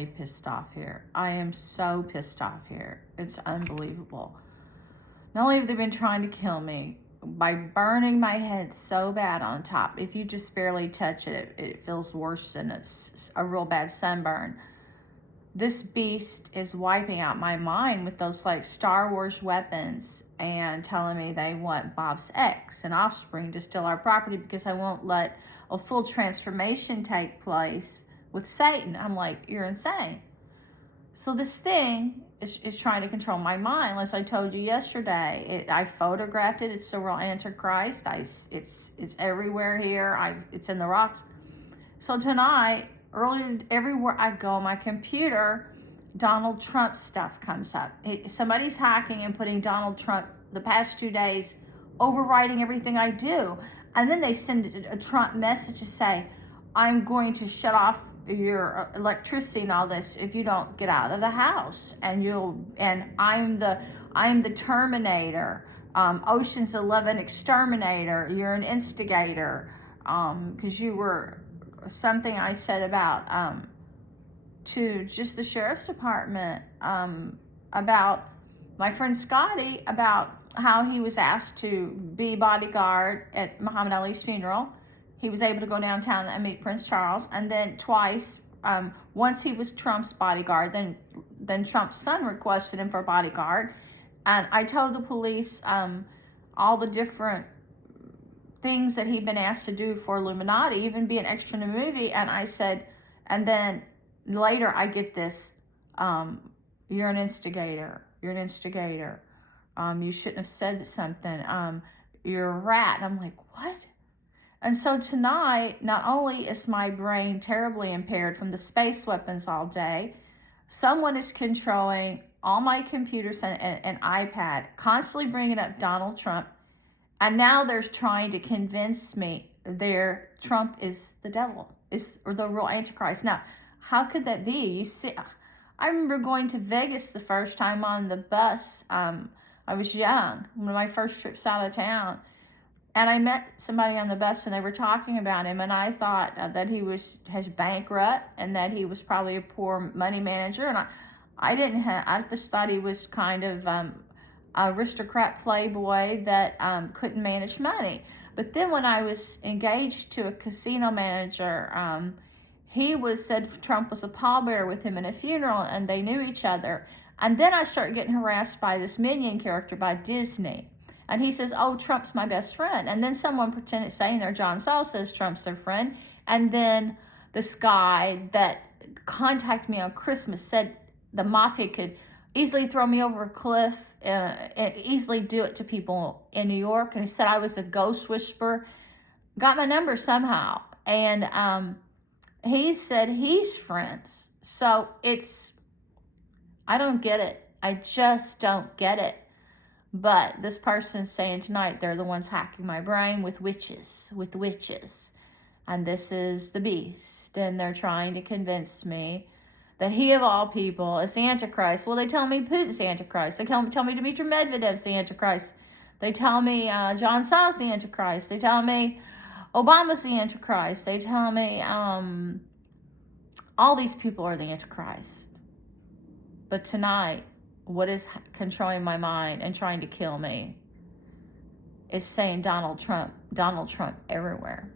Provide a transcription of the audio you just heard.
really pissed off here. I am so pissed off here. It's unbelievable. Not only have they been trying to kill me by burning my head so bad on top, if you just barely touch it, it feels worse than a real bad sunburn. This beast is wiping out my mind with those like Star Wars weapons and telling me they want Bob's ex and offspring to steal our property because I won't let a full transformation take place with Satan. I'm like, you're insane. So this thing is trying to control my mind. As I told you yesterday, I photographed it. It's the real Antichrist. It's everywhere here. It's in the rocks. So tonight, earlier, everywhere I go on my computer, Donald Trump stuff comes up. Somebody's hacking and putting Donald Trump the past 2 days, overriding everything I do. And then they send a Trump message to say, I'm going to shut off your electricity and all this if you don't get out of the house. And I'm the Terminator, Ocean's 11 exterminator. You're an instigator, because you were something I said about to just the sheriff's department, about my friend Scotty, about how he was asked to be bodyguard at Muhammad Ali's funeral. He was able to go downtown and meet Prince Charles, and then twice, once he was Trump's bodyguard, then Trump's son requested him for a bodyguard. And I told the police all the different things that he'd been asked to do for Illuminati, even be an extra in a movie. And I said, and then later I get this, you're an instigator. You're an instigator. You shouldn't have said something. You're a rat. And I'm like, what? And so tonight, not only is my brain terribly impaired from the space weapons all day, someone is controlling all my computers and iPad, constantly bringing up Donald Trump. And now they're trying to convince me Trump is the devil, or the real Antichrist. Now, how could that be? You see, I remember going to Vegas the first time on the bus. I was young, one of my first trips out of town. And I met somebody on the bus, and they were talking about him, and I thought that he was bankrupt and that he was probably a poor money manager. And I just thought he was kind of aristocrat playboy that couldn't manage money. But then when I was engaged to a casino manager, he said Trump was a pallbearer with him in a funeral, and they knew each other. And then I started getting harassed by this minion character by Disney. And he says, oh, Trump's my best friend. And then someone pretended saying there, John Saul says Trump's their friend. And then this guy that contacted me on Christmas said the mafia could easily throw me over a cliff, and easily do it to people in New York. And he said I was a ghost whisperer. Got my number somehow. And he said he's friends. So I don't get it. I just don't get it. But this person's saying tonight they're the ones hacking my brain with witches. And this is the beast. And they're trying to convince me that he of all people is the Antichrist. Well, they tell me Putin's the Antichrist. They tell me Dmitry Medvedev's the Antichrist. They tell me John Saul's the Antichrist. They tell me Obama's the Antichrist. They tell me all these people are the Antichrist. But tonight, what is controlling my mind and trying to kill me is saying Donald Trump everywhere.